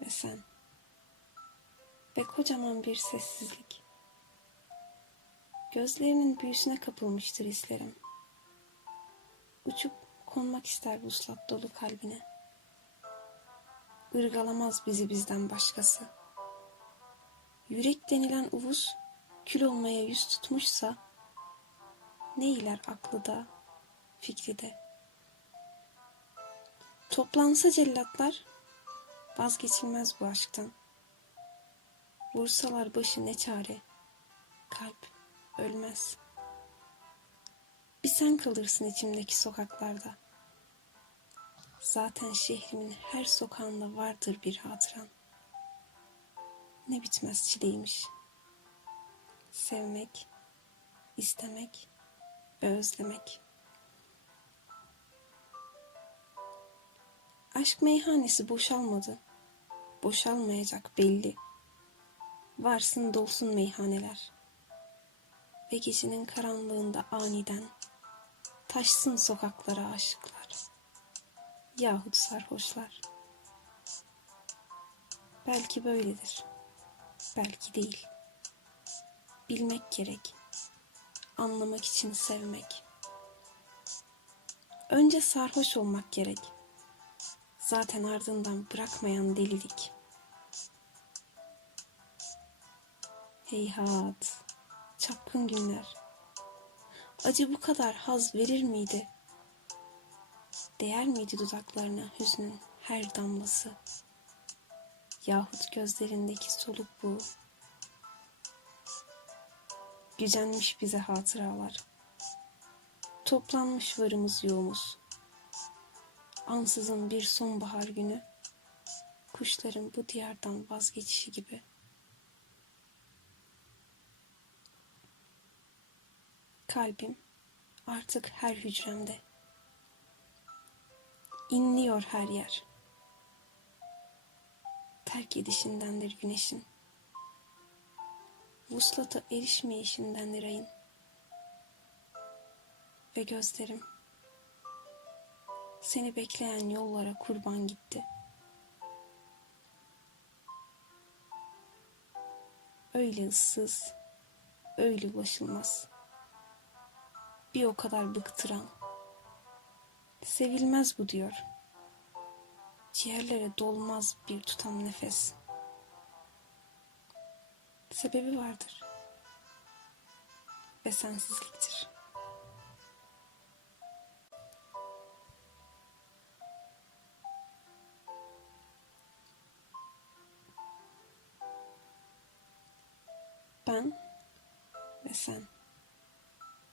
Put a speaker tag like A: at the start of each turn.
A: ve sen. Ve kocaman bir sessizlik. Gözlerinin büyüsüne kapılmıştır hislerim. Uçup konmak ister vuslat dolu kalbine. Irgalamaz bizi bizden başkası. Yürek denilen uvuz kül olmaya yüz tutmuşsa ne iler aklı da fikri de. Toplansa cellatlar vazgeçilmez bu aşktan. Vursalar başı ne çare, kalp ölmez. Bir sen kalırsın içimdeki sokaklarda. Zaten şehrimin her sokağında vardır bir hatıran. Ne bitmez çileymiş. Sevmek, istemek ve özlemek. Aşk meyhanesi boşalmadı. Boşalmayacak belli. Varsın dolsun meyhaneler. Ve gecenin karanlığında aniden taşsın sokaklara aşıklar. Yahut sarhoşlar. Belki böyledir. Belki değil. Bilmek gerek. Anlamak için sevmek. Önce sarhoş olmak gerek. Zaten ardından bırakmayan delilik. Heyhat, çapkın günler. Acı bu kadar haz verir miydi? Değer miydi dudaklarına hüznün her damlası? Yahut gözlerindeki soluk bu. Gücenmiş bize hatıralar. Toplanmış varımız yoğumuz. Ansızın bir sonbahar günü. Kuşların bu diyardan vazgeçişi gibi. Kalbim artık her hücremde. İnliyor her yer. Terk edişindendir güneşin. Vuslata erişmeyişindendir ayın. Ve gözlerim seni bekleyen yollara kurban gitti. Öyle ıssız, öyle ulaşılmaz. Bir o kadar bıktıran. Sevilmez bu diyor. Ciğerlere dolmaz bir tutam nefes. Sebebi vardır. Ve sensizliktir. Ben ve sen.